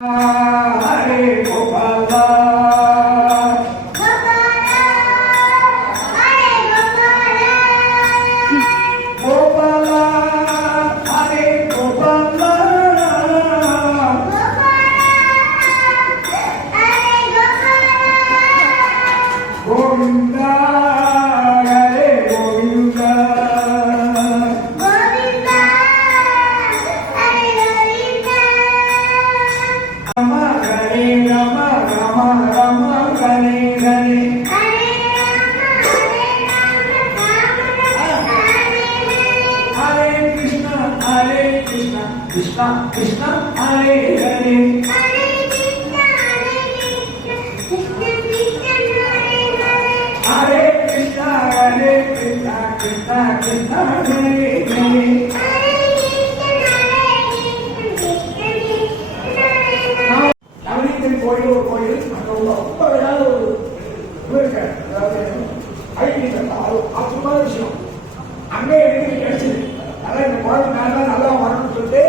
हरे गोपाल गोपाल हरे गोपाल गोविंद हरे गोविंद राम हरे राम राम राम हरे हरे हरे कृष्ण कृष्ण कृष्ण हरे हरे हरे कृष्ण कृष्ण कृष्ण हरे हरे நவநீதன் கோயில் ஒரு கோயில் அங்க ரொம்ப ஏதாவது ஒரு இருக்கு, அதாவது ஐதீகம் அற்புதமான விஷயம். அங்கே எனக்கு கிடைச்சது. அதான் இந்த குழந்தை நல்லா வரணும்னு சொல்லிட்டு